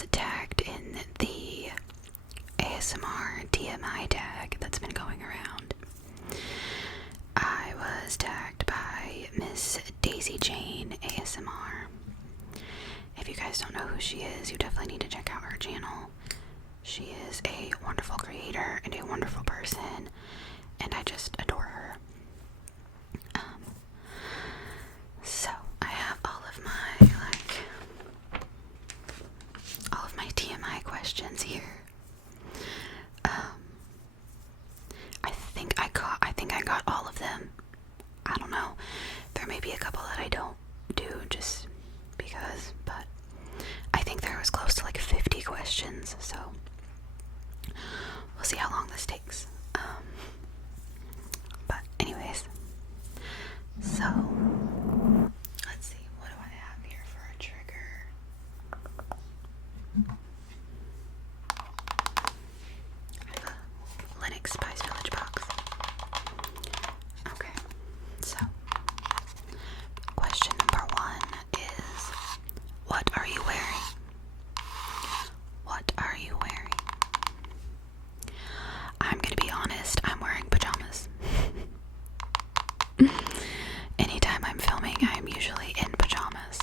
was tagged in the ASMR TMI tag that's been going around. I was tagged by Miss Daisy Jane ASMR. If you guys don't know who she is, you definitely need to check out her channel. She is a wonderful creator and a wonderful person, and I just adore her. So I have all of my TMI questions here. I think I got all of them. I don't know. There may be a couple that I don't do just because, but I think there was close to like 50 questions, so we'll see how long this takes. But anyways, so let's see, what do I have here for a trigger? I have a Linux Spice Village box. Okay, so question number 1 is, what are you wearing? What are you wearing? I'm gonna be honest, I'm wearing pajamas. Anytime I'm filming, I'm usually in pajamas.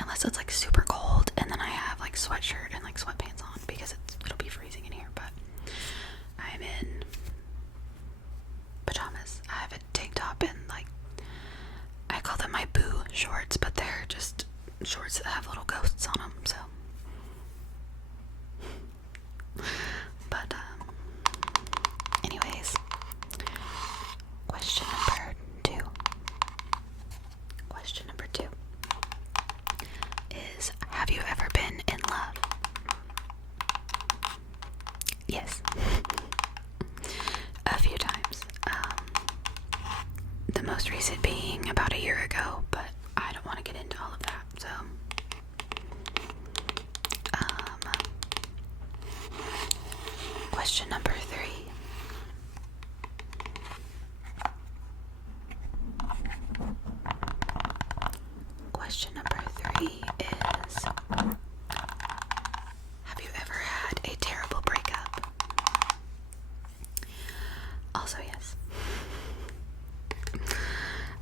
Unless it's like super cold and then I have like sweatshirt and like sweatpants on because it'll be freezing in here, but I'm in pajamas. I have a tank top and like, I call them my boo shorts, but they're just shorts that have little ghosts on them, so. But, anyways, question number 2. Question number 2 is, have you ever been in love? Yes. A few times. The most recent being about a year ago, but I don't want to get into all of that, so. Question number 3. Question number 3 is, have you ever had a terrible breakup? Also, yes.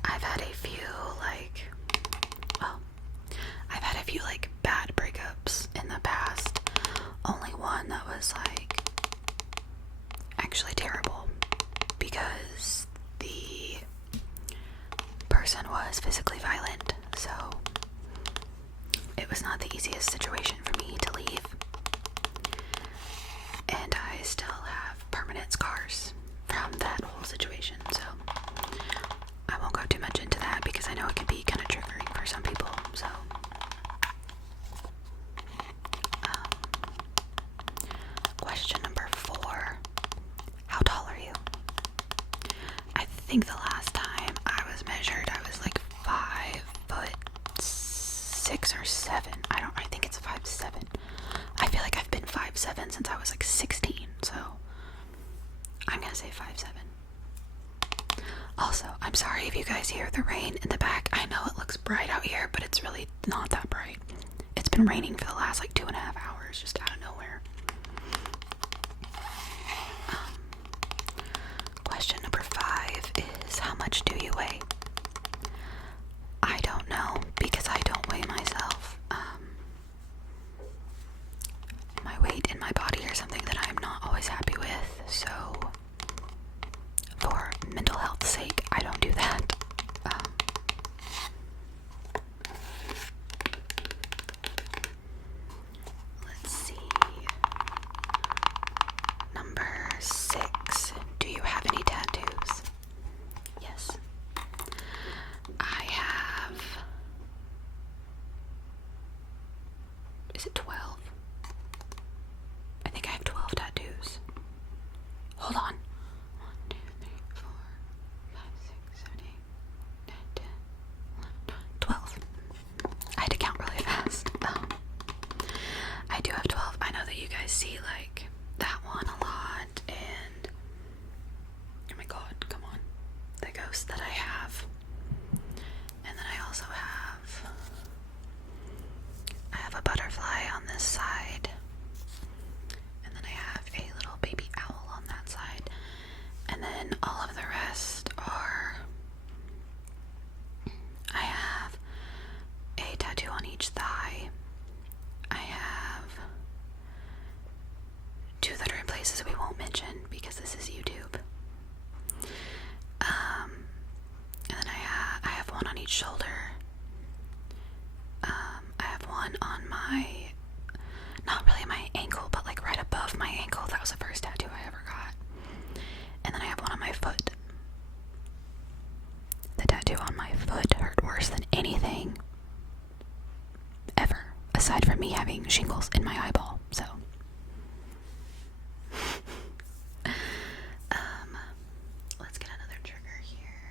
I've had a few, bad breakups in the past. Only one that was, actually terrible because the person was physically violent, so it was not the easiest situation for me to leave. And I still have permanent scars from that whole situation, so I won't go too much into that because I know it can be kind of triggering for some people, so. Question number 4. How tall are you? I think the last time I was measured, I was like 5'6" or 7. I think it's 5'7". I feel like I've been 5'7" since I was like 16, so I'm gonna say 5'7". Also, I'm sorry if you guys hear the rain in the back. I know it looks bright out here, but it's really not that bright. It's been raining for the last 2.5 hours, just out of nowhere. Question number 5 is, how much do you weigh? I don't know because I don't weigh myself. My weight and my body are something that I'm not always happy with, so for mental health's sake, I don't do that. Let's see. Number 6. Do you have any tattoos? Yes. I have. Is it 12? I think I have 12 tattoos. Hold on. 1, 2, 3, 4, 5, 6, 7, 8, 9, 10, 11, 12. I had to count really fast. I do have 12. I know that you guys see that one a lot, and oh my god, come on. The ghost that I have. And then I also have aside from me having shingles in my eyeball, so. Let's get another trigger here.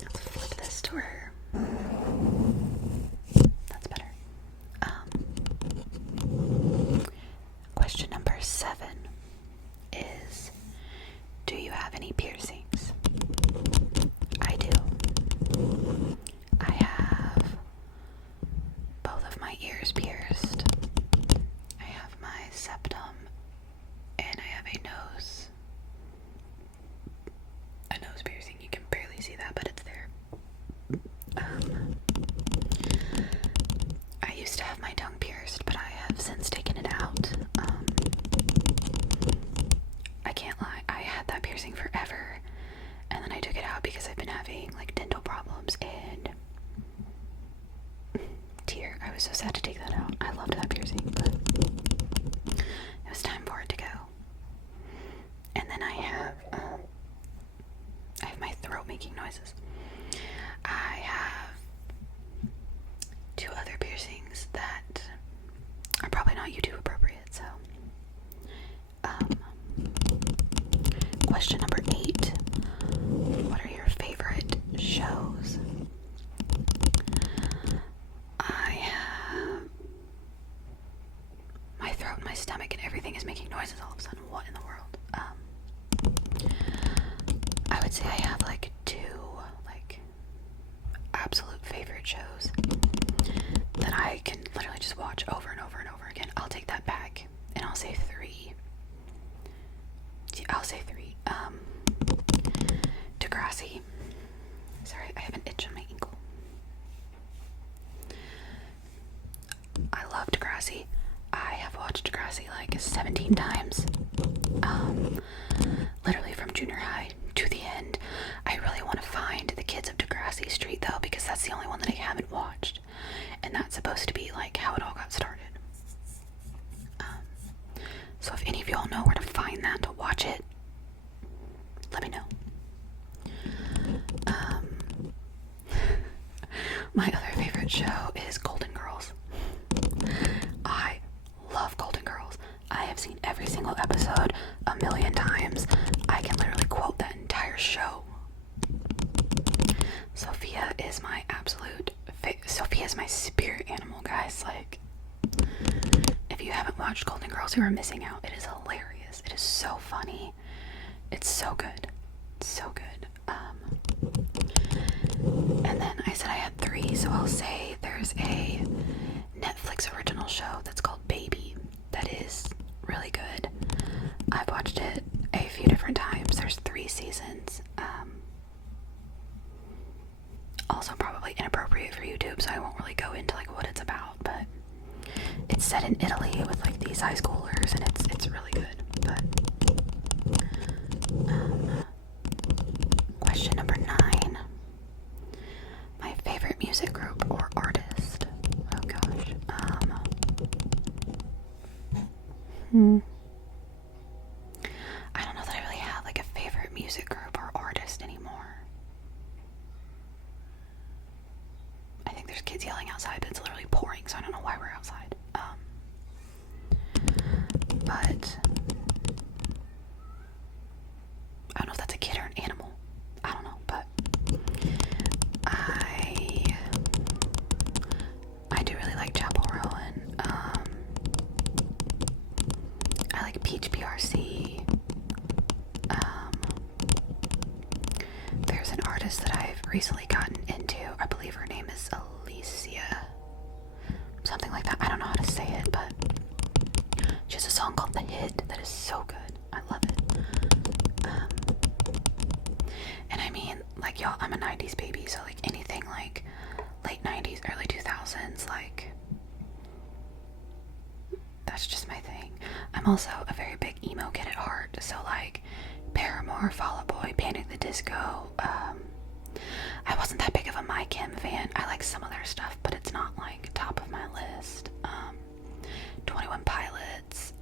Let's flip this to her. That's better. Question number 7 is, do you have any piercings? I do. I have both of my ears pierced. I have my septum, and I have a nose piercing. You can barely see that, but it's there. I used to have my tongue pierced, but I have since taken it out. I can't lie, I had that piercing forever, and then I took it out because I've been having like dental problems, and I was so sad to take that out. I loved that piercing, but it was time for it to go. And then I have my throat making noises. I have 2 other piercings that are probably not YouTube appropriate, so. Question number 8. What are your favorite shows? I have my throat and my stomach and everything is making noises all of a sudden. What in the world? I would say I have like 2 like absolute favorite shows that I can literally just watch over and over and over again. I'll take that back and I'll say 3. I'll say 3. Degrassi. Sorry, I have an itch on my ankle. I love Degrassi. I have watched Degrassi like 17 times. Literally from junior high to the end. I really want to find the kids of Degrassi Street though, because that's the only one that I haven't watched. And that's supposed to be like how it all got started. So if any of y'all know where to find that to watch it, let me know. My other favorite show is Golden Girls. I love Golden Girls. I have seen every single episode a million times. I can literally quote that entire show. Sophia is my absolute Sophia is my spirit animal, guys. Like, if you haven't watched Golden Girls, you are missing out. It is hilarious. It is so funny. It's so good. It's so good. And then I said I had 3, so I'll say there's a Netflix original show that's called Baby that is really good. I've watched it a few different times. There's 3 seasons. Also probably inappropriate for YouTube, so I won't really go into like what it's about, but it's set in Italy with like these high schoolers, and it's really good. But question number 9. My favorite music group or artist. Oh gosh. I don't know that I really have like a favorite music group or artist anymore. I think there's kids yelling outside, but it's literally pouring, so I don't know why we're outside. But I don't know if that's a kid or an animal. I don't know, but I do really like Chapel Rowan. I like Peach PRC. There's an artist that I've recently gotten into. I believe her name is Alicia. Something like that. I don't know how to say it, but she has a song called The Hit that is so good. I love it. And I mean, like, y'all, I'm a 90s baby, so like anything like late 90s, early 2000s, like, that's just my thing. I'm also a very big emo kid at heart, so like Paramore, Fall Out Boy, Panic! The Disco. I wasn't that big of a My Chem fan. I like some of their stuff, but it's not like top of my list. 21 Pilots.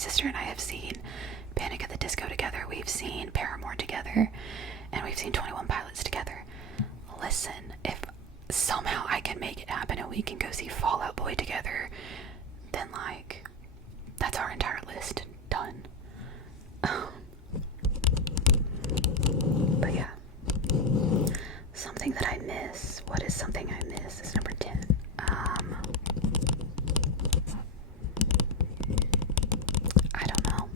sister and I have seen Panic at the Disco together, we've seen Paramore together, and we've seen 21 Pilots together. Listen, if somehow I can make it happen and we can go see Fall Out Boy together, then like, that's our entire list done. But yeah, something that I miss. What is something I miss? Is number 10. I don't know.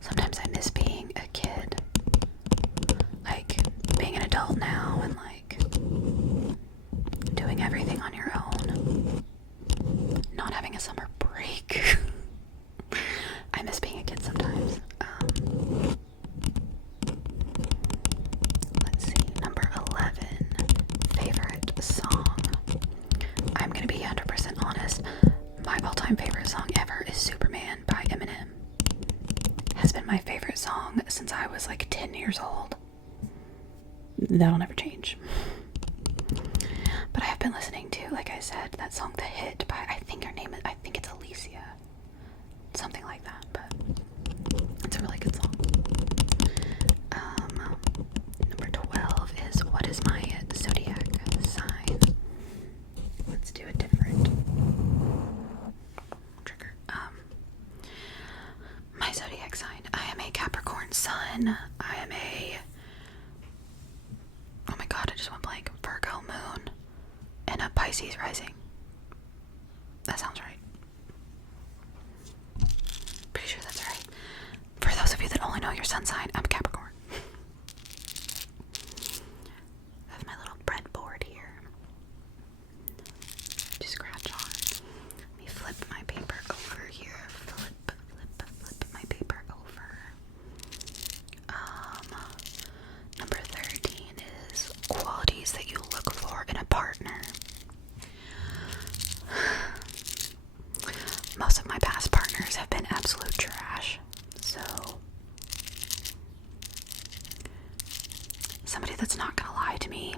Sometimes I miss being a kid, like being an adult now and like doing everything on your own, not having a summer break. I miss being a kid sometimes. Let's see, number 11, favorite song. I'm gonna be 100% honest. My all-time favorite song ever is Superman by Eminem. Has been my favorite song since I was like 10 years old. That'll never change. But I have been listening to, like I said, that song The Hit by, I think it's Alicia. Something like that, but it's a really good song. Number 12 is what is my zodiac sign? Let's do a different trigger. My zodiac sign. I am a Capricorn sun. I am a, oh my god, I just went blank, Virgo moon, and a Pisces rising. That sounds right. Pretty sure that's right. For those of you that only know your sun sign, I'm Capricorn. I have my little breadboard here to scratch on. Let me flip my paper over here. Flip my paper over. Number 13 is qualities that you look for in a partner. Most of my past partners have been absolute trash. So, somebody that's not gonna lie to me.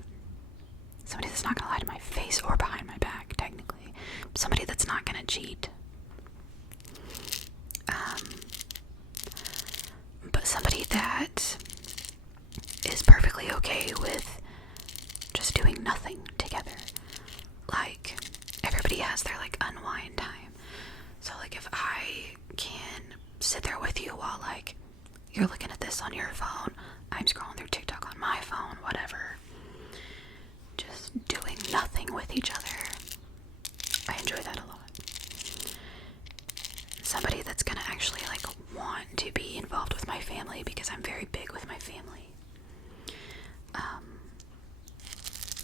Somebody that's not gonna lie to my face or behind my back, technically. Somebody that's not gonna cheat. But somebody that is perfectly okay with just doing nothing together. Like, everybody has their like unwind time. So like if I can sit there with you while like you're looking at this on your phone, I'm scrolling through TikTok on my phone, whatever, just doing nothing with each other, I enjoy that a lot. Somebody that's gonna actually like want to be involved with my family, because I'm very big with my family.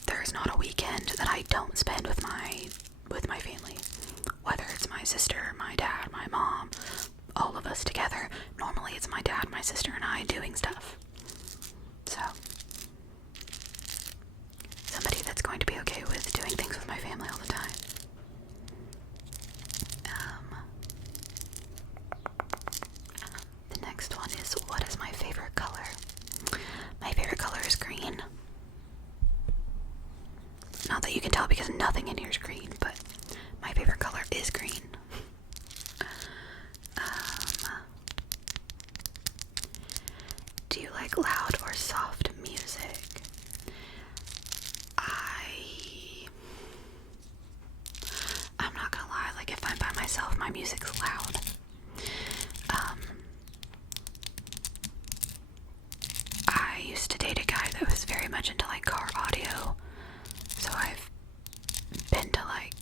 There's not a weekend that I don't spend with my family. Whether it's my sister, my dad, my mom, all of us together. Normally it's my dad, my sister, and I doing stuff. So, somebody that's going to be okay with doing things with my family all the time. The next one is, what is my favorite color? My favorite color is green. Not that you can tell because nothing in here is green, but my favorite color is green. Do you like loud or soft music? I'm not gonna lie, like if I'm by myself, my music's loud. I used to date a guy that was very much into like car audio, so I've been to like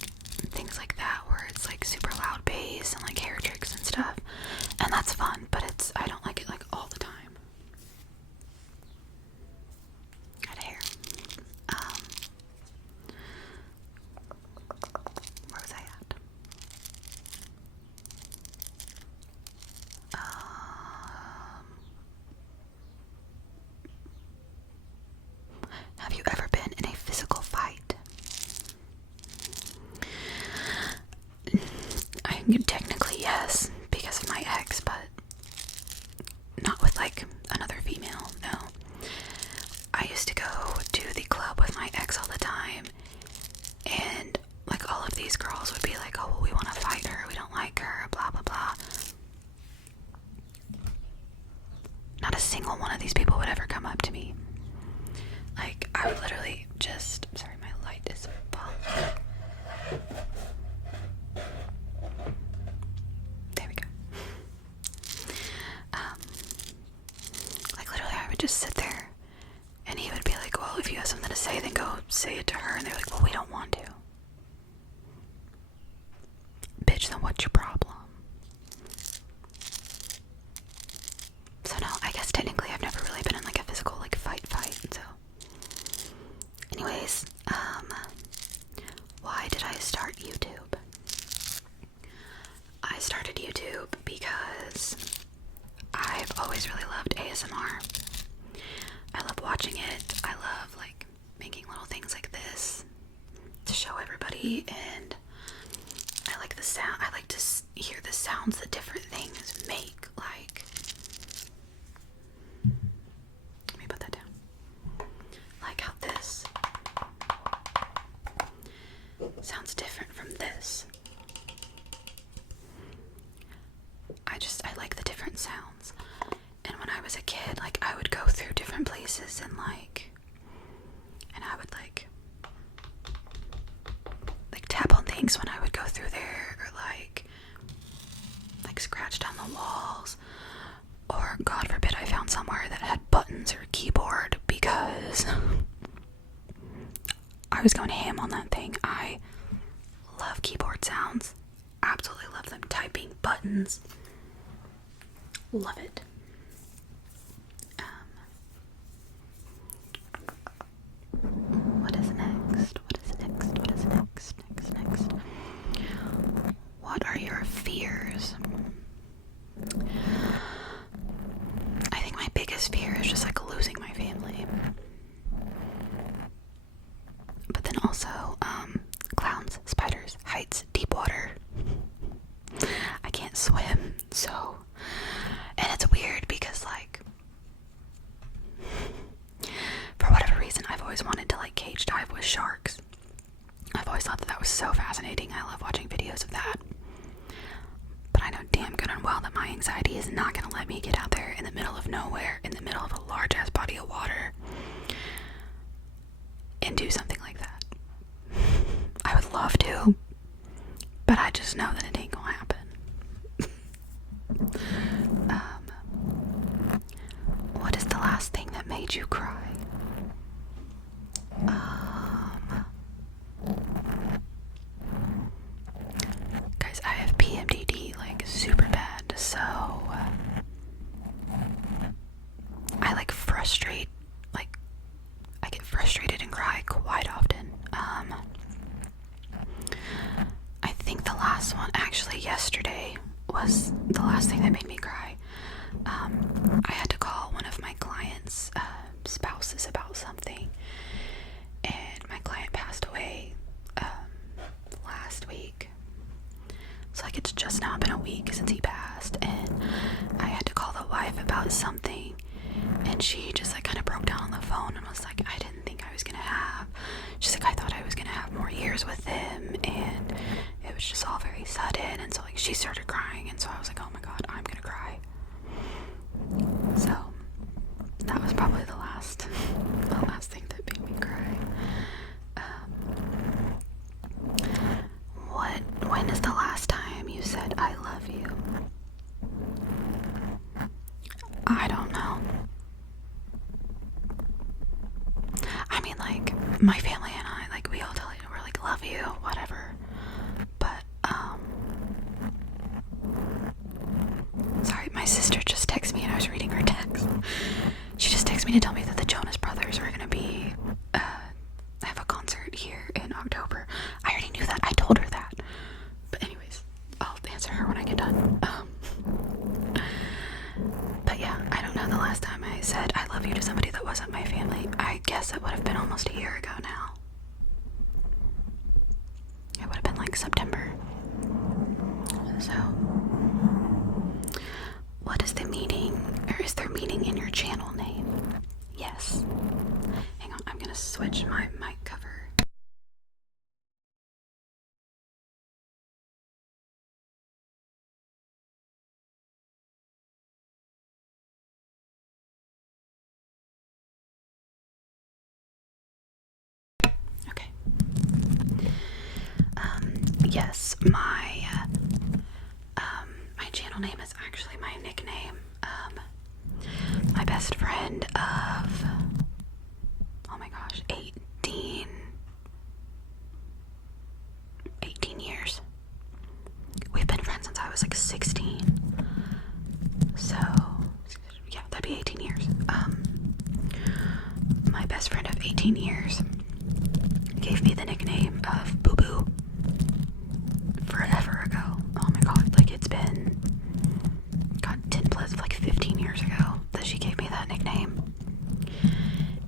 things like that where it's like super loud bass and like hair tricks and stuff, and that's fun, but I don't like it like all the time. Got hair. Where was I at? Have you ever been in a physical fight? Technically yes, because of my ex, but not with like another female, no. I used to go to the club with my ex all the time, and like all of these girls would be like, oh well, we want to fight her, we don't like her, body, and I like the sound. I like to hear the sounds that different things make. Like, let me put that down. Like how this sounds different from this. I like the different sounds. And when I was a kid, like, I would go through different places and I would like tap on things when I would go through there, or like scratch down the walls, or God forbid I found somewhere that had buttons or a keyboard, because I was going ham on that thing. I love keyboard sounds. Absolutely love them. Typing, buttons. Love it. What is next? Next. What are your fears? I think my biggest fear is just like losing my family. But then also, clowns, spiders, heights, deep water. I can't swim, so, and it's weird because like, for whatever reason, I've always wanted to like cage dive with sharks. I've always thought that was so fascinating. I love watching videos of that. But I know damn good and well that my anxiety is not going to let me get out there in the middle of nowhere, in the middle of a large ass body of water, and do something like that. I would love to, but I just know that it ain't gonna happen. What is the last thing that made you cry? Guys, I have PMDD, like, super bad, so I like frustrate, like, I get frustrated and cry quite often. I think the last one, actually yesterday, was the last thing that made me cry. I had to call one of my clients' spouses about something, and my client passed away last week. So like, it's just now been a week since he passed, and I had to call the wife about something, and she just like kind of broke down on the phone and was like, I didn't think I was gonna have, she's like, I thought I was gonna have more years with him, and it was just all very sudden. And so like, she started crying, and so I was like, oh my god, I'm gonna cry. So that was probably the last thing that made me cry. When is the last time you said I love you? I don't know. I mean, like, my family and I, like, we all tell each other, we're like, love you, whatever. But, sorry, my sister just texted me and I was reading her text. She just texted me to tell me that the Jonas Brothers are gonna be, have a concert here in October. I already knew that. I told her that. But anyways, I'll answer her when I get done. But yeah, I don't know the last time I said I love you to somebody that wasn't my family. I guess it would have been almost a year ago now. It would have been like September. So, what is the meaning, or is there meaning in your channel name? Yes. Hang on, I'm gonna switch my mic cover. Okay. Yes, my channel name is actually my nickname. My best friend of, oh my gosh, 18 years. We've been friends since I was like 16. So, yeah, that'd be 18 years. My best friend of 18 years gave me the nickname of Boo Boo forever ago. Oh my god, like, it's been, god, 10 plus, like 15 years ago that she gave me that nickname.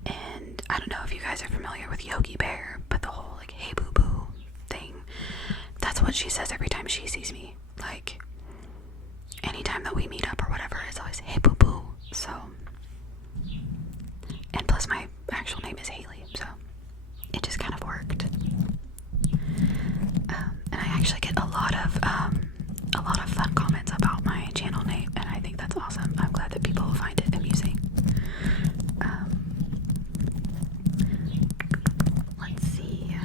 And I don't know if you guys are familiar with Yogi Bear, but the whole like Hey Boo Boo thing what she says every time she sees me. Like, anytime that we meet up or whatever, it's always, hey boo boo. So, and plus my actual name is Hailee, so it just kind of worked. And I actually get a lot of fun comments about my channel name, and I think that's awesome. I'm glad that people find it amusing. Let's see.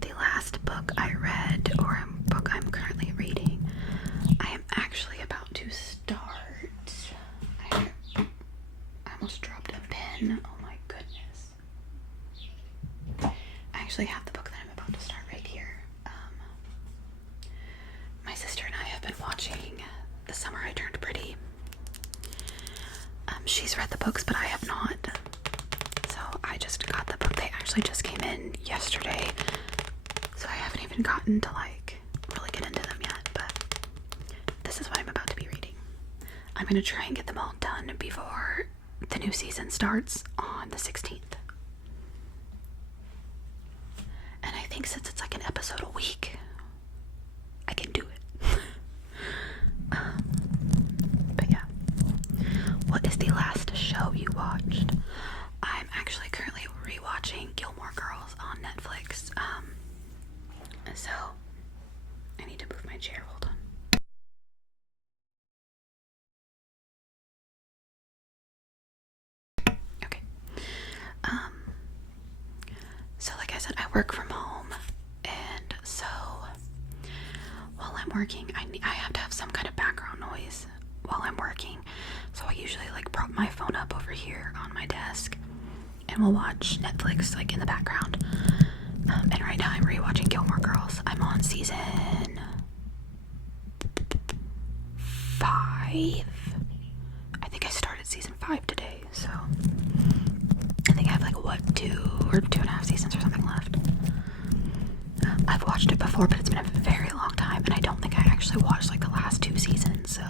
The last book I read, or book I'm currently reading, I am actually about to start. I almost dropped a pen. Oh my goodness. I actually have the book that I'm about to start right here. My sister and I have been watching The Summer I Turned Pretty. She's read the books, but I have not. So I just got the book. They actually just came in yesterday. So I haven't even gotten to like really get into them yet, but this is what I'm about to be reading. I'm gonna try and get them all done before the new season starts on the 16th. And I think since it's like an episode a week, I can do it. But yeah. What is the last show you watched? I'm actually currently rewatching Gilmore Girls on Netflix. So I need to move my chair. Hold on. Okay. So like I said, I work from home, and so while I'm working, I have to have some kind of background noise while I'm working. So I usually like prop my phone up over here on my desk, and we'll watch Netflix like in the background. And right now I'm rewatching Gilmore Girls. I'm on season 5. I think I started season 5 today, so I think I have like 2 or 2.5 seasons or something left. I've watched it before, but it's been a very long time, and I don't think I actually watched like the last 2 seasons. So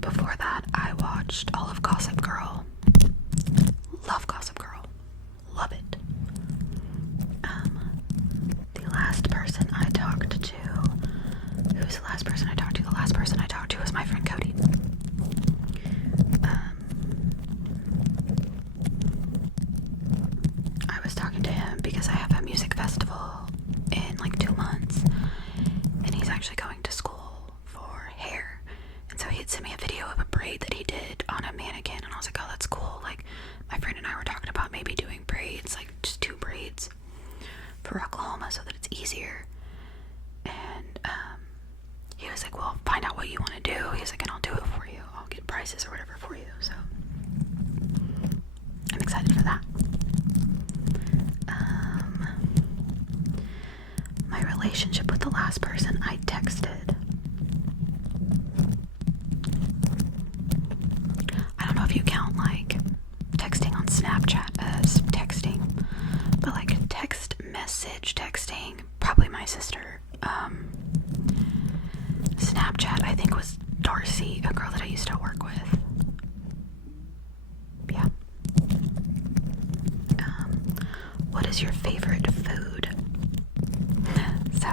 before that, I watched all of Gossip Girl. Love Gossip Girl. Love it. The last person I talked to. Who's the last person I talked to? The last person I talked to was my friend Cody. I was talking to him because I have a music festival in like 2 months, and he's actually going to school for hair. And so he had sent me a video of a braid that he did on a mannequin, and I was like, oh, that's cool. Like, my friend and I were talking about maybe doing braids, like just 2 braids for Oklahoma so that it's easier. And he was like, well, find out what you want to do. He's like, and I'll do it for you. I'll get prices or whatever for you. So I'm excited for that. My relationship with the last person I texted. I don't know if you count like texting on Snapchat as texting, but like text message texting, probably my sister. Snapchat, I think, was Darcy, a girl that I used to work with. Yeah. What is your favorite food? So,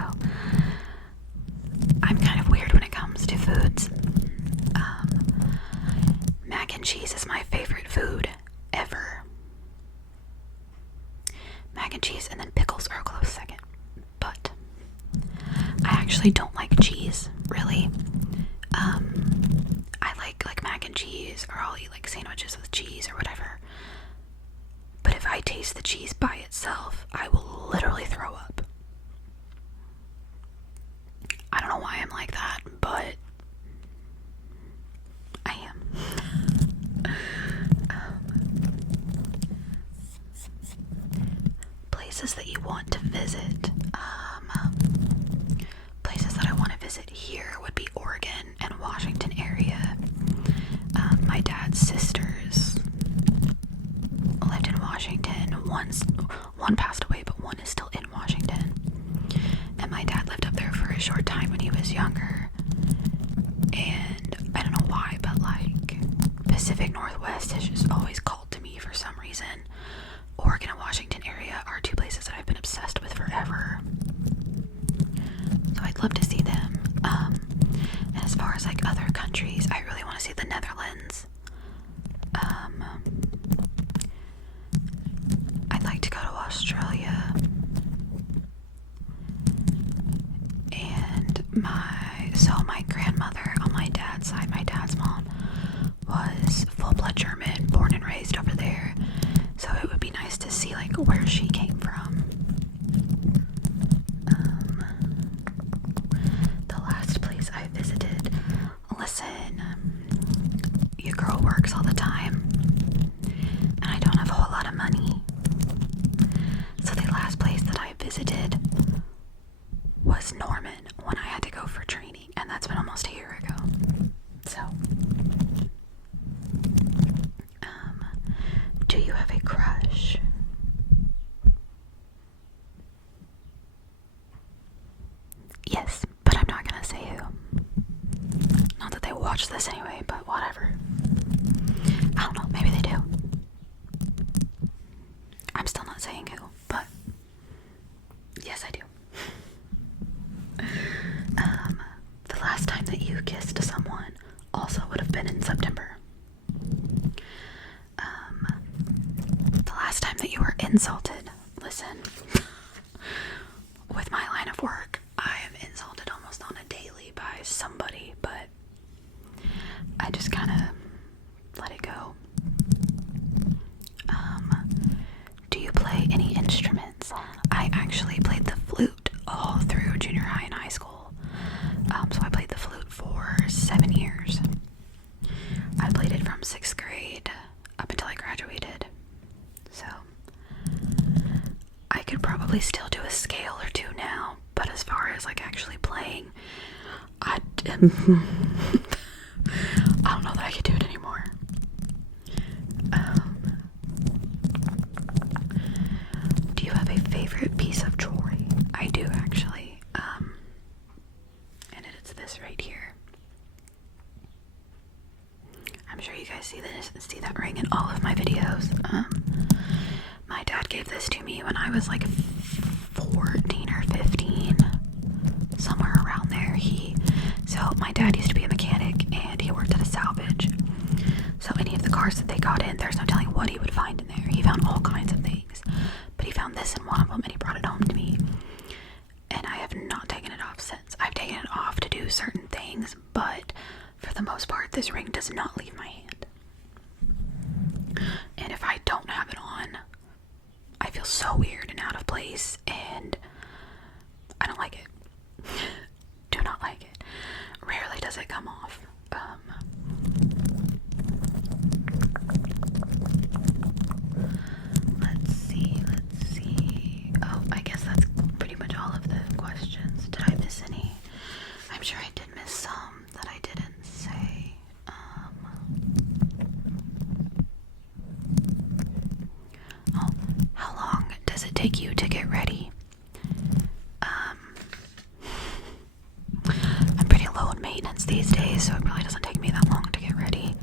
I'm kind of weird when it comes to foods. Mac and cheese is my favorite food ever. Mac and cheese, and then pickles are a close second. But I actually don't like cheese, really. I like mac and cheese, or I'll eat like sandwiches with cheese or whatever. But if I taste the cheese by itself, I will literally throw up. I don't know why I'm like that, but I am. Places that you want to visit. Places that I want to visit here would be Oregon and Washington area. My dad's sisters lived in Washington. One passed away, but one is still in Washington. And my dad lived up there for a short time when he was younger. And I don't know why, but like Pacific Northwest has just always called to me for some reason. Oregon and Washington area are 2 places that I've been obsessed with forever. works all the time, and I don't have a whole lot of money. So the last place that I visited was Norman when I had to go for training, and that's been almost a year ago. So, do you have a crush? Yes, but I'm not gonna say who. Not that they watch this anyway, but whatever. I don't know, maybe they do. I'm still not saying who, but yes, I do. The last time that you kissed someone also would have been in September. The last time that you were insulted, listen, with my line of work, I am insulted almost on a daily by somebody, but I just kind of let it go. Do you play any instruments? I actually played the flute all through junior high and high school. So I played the flute for 7 years. I played it from 6th grade up until I graduated. So I could probably still do a scale or two now, but as far as like actually playing, I don't know that I could do it anymore. Do you have a favorite piece of jewelry? I do actually, and it's this right here. I'm sure you guys see this, see that ring in all of my videos. My dad gave this to me when I was like 14 or 15, somewhere around there. So my dad used to be a mechanic and he worked at a salvage. So any of the cars that they got in, there's no telling what he would find in there. He found all kinds of things, but he found this in one of them and he brought it home to me. And I have not taken it off since. I've taken it off to do certain things, but for the most part, this ring does not leave my hand. And if I don't have it on, I feel so weird and out of place, and I don't like it. Do not like it. Rarely does it come off. Let's see. Oh, I guess that's pretty much all of the questions. Did I miss any? I'm sure I did miss some that I didn't say. Oh, how long does it take you to get ready? I'm pretty low in maintenance these days, so it really doesn't take me that long to get ready.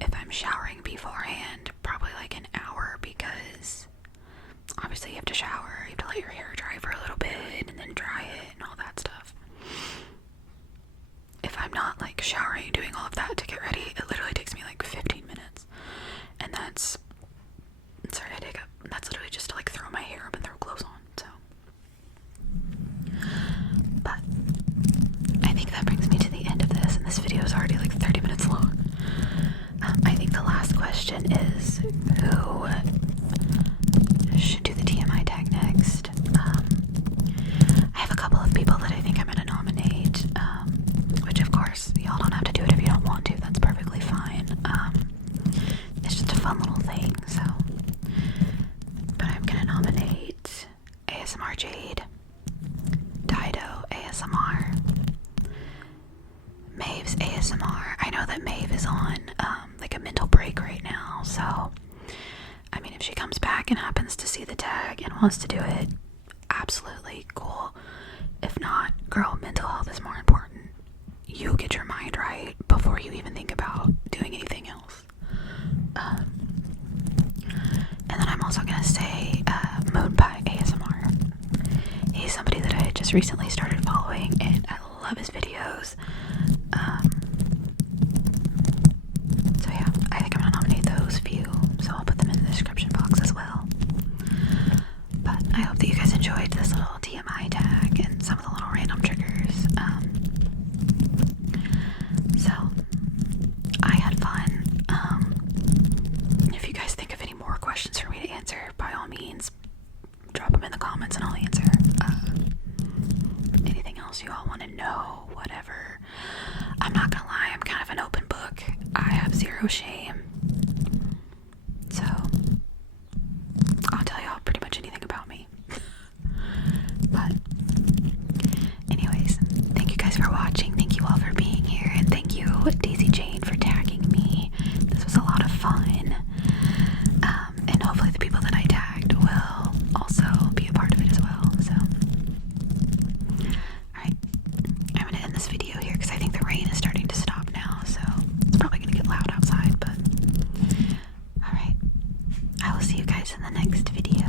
If I'm showering beforehand, probably like an hour, because obviously you have to shower, you have to let your hair dry for a little bit, and then dry it, and all that stuff. If I'm not like showering and doing all of that to get ready, it literally takes me like 15 minutes. And that's, sorry, I dig up. That's literally just to like throw my hair up and throw clothes on, so. But I think that brings me to the end of this, and this video is already like 30 minutes long. I think the last question is, who should do the TMI tag next? I have a couple of people that I think I'm gonna nominate, which of course, y'all don't have to do it if you don't want to, that's perfectly fine. It's just a fun little thing, so. But I'm gonna nominate ASMR Jade, Dido ASMR, Maeve's ASMR. I know that Maeve is on like a mental break right now, so I mean, if she comes back and happens to see the tag and wants to do it, absolutely cool. If not, girl, mental health is more important. You get your mind right before you even think about doing anything else. And then I'm also gonna say Moon Pie ASMR. He's somebody that I just recently started following, and I love his videos. So yeah, I think I'm gonna nominate those few, so I'll put them in the description box as well. But I hope that you guys enjoyed this little TMI tag and some of the little random triggers. So I had fun. If you guys think of any more questions for me to answer, by all means, drop them in the comments and I'll answer. Anything else you all want to know, whatever. I'm not gonna lie, I'm kind of an open book. I have zero crochet. So I'll tell y'all pretty much anything about me. But anyways, thank you guys for watching. Thank you all for being here, and thank you Daisy Jane for tagging me. This was a lot of fun. And hopefully the people that I tagged will also be a part of it as well. So alright, I'm gonna end this video here because I think the rain is starting to stop now, so it's probably gonna get loud outside. But alright, I will see you guys in the next video.